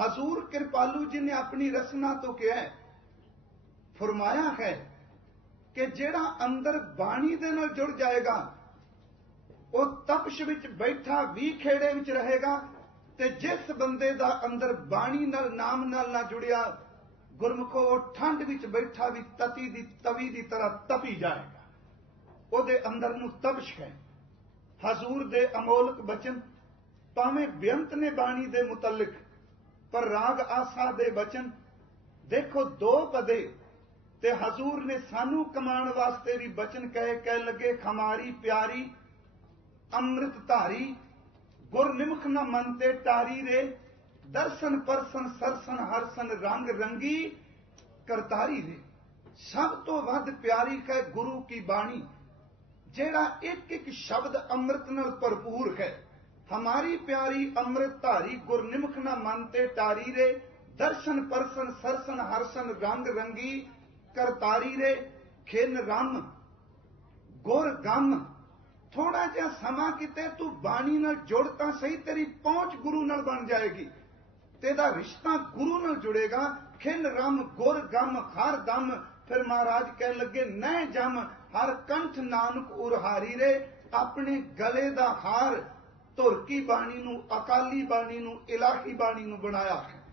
ਹਜ਼ੂਰ ਕਿਰਪਾਲੂ ਜੀ ਨੇ ਆਪਣੀ ਰਸਨਾ ਤੋਂ ਕਿਹਾ ਹੈ, ਫਰਮਾਇਆ ਹੈ ਕਿ ਜਿਹੜਾ ਅੰਦਰ ਬਾਣੀ ਦੇ ਨਾਲ ਜੁੜ ਜਾਏਗਾ ਉਹ ਤਪਸ਼ ਵਿੱਚ ਬੈਠਾ ਵੀ ਖੇੜੇ ਵਿੱਚ ਰਹੇਗਾ ਤੇ ਜਿਸ ਬੰਦੇ ਦਾ ਅੰਦਰ ਬਾਣੀ ਨਾਲ ਨਾਮ ਨਾਲ ਨਾ ਜੁੜਿਆ ਗੁਰਮੁਖੋ ਉਹ ਠੰਡ ਵਿੱਚ ਬੈਠਾ ਵੀ ਤਤੀ ਦੀ ਤਵੀ ਦੀ ਤਰ੍ਹਾਂ ਤਪੀ ਜਾਏਗਾ। ਉਹਦੇ ਅੰਦਰ ਨੂੰ ਤਪਸ਼ ਹੈ। ਹਜ਼ੂਰ ਦੇ ਅਮੋਲਕ ਬਚਨ ਭਾਵੇਂ ਬੇਅੰਤ ਨੇ ਬਾਣੀ ਦੇ ਮੁਤਲਕ ਪਰ ਰਾਗ ਆਸਾ ਦੇ ਬਚਨ, ਦੇਖੋ ਦੋ ਪਦੇ ਤੇ ਹਜ਼ੂਰ ਨੇ ਸਾਨੂੰ ਕਮਾਉਣ ਵਾਸਤੇ ਵੀ ਬਚਨ ਕਹੇ ਕਹਿ ਲੱਗੇ, ਖਮਾਰੀ ਪਿਆਰੀ, ਅੰਮ੍ਰਿਤ ਧਾਰੀ ਗੁਰ ਨਿਮਖ ਨ ਮਨ ਤੇ ਟਾਰੀ ਰੇ, ਦਰਸ਼ਨ ਪਰਸਨ ਸਰਸਨ ਹਰਸਨ ਰੰਗ ਰੰਗੀ ਕਰਤਾਰੀ ਰੇ। ਸਭ ਤੋਂ ਵੱਧ ਪਿਆਰੀ ਹੈ ਗੁਰੂ ਕੀ ਬਾਣੀ, ਜਿਹੜਾ ਇੱਕ ਇੱਕ ਸ਼ਬਦ ਅੰਮ੍ਰਿਤ ਨਾਲ ਭਰਪੂਰ ਹੈ। ਹਮਾਰੀ ਪਿਆਰੀ ਅੰਮ੍ਰਿਤ ਧਾਰੀ ਗੁਰਨਿਮਖ ਨਾ ਮਨ ਤੇ ਟਾਰੀ ਰੇ ਦਰਸ਼ਨ ਪਰਸਨ ਸਰਸਨ ਹਰਸਨ ਰੰਗ ਰੰਗੀ ਕਰਤਾਰੀ ਖਿਨ ਰਮ ਗੁਰ ਗਮ ਥੋੜਾ ਜਿਹਾ ਸਮਾਂ ਕਿਤੇ ਤੂੰ ਬਾਣੀ ਨਾਲ ਜੁੜ ਤਾਂ ਸਹੀ ਤੇਰੀ ਪਹੁੰਚ ਗੁਰੂ ਨਾਲ ਬਣ ਜਾਏਗੀ ਤੇਰਾ ਰਿਸ਼ਤਾ ਗੁਰੂ ਨਾਲ ਜੁੜੇਗਾ ਖਿਨ ਰਮ ਗੁਰ ਗਮ ਹਰ ਦਮ ਫਿਰ ਮਹਾਰਾਜ ਕਹਿਣ ਲੱਗੇ ਨਹਿ ਜਮ ਹਰ ਕੰਠ ਨਾਨਕ ਉਰਹਾਰੀ ਰੇ ਆਪਣੇ ਗਲੇ ਦਾ ਹਾਰ ਧੁਰ ਕੀ ਬਾਣੀ ਨੂੰ ਅਕਾਲੀ ਬਾਣੀ ਨੂੰ ਇਲਾਹੀ ਬਾਣੀ ਨੂੰ ਬਣਾਇਆ। ਹੈ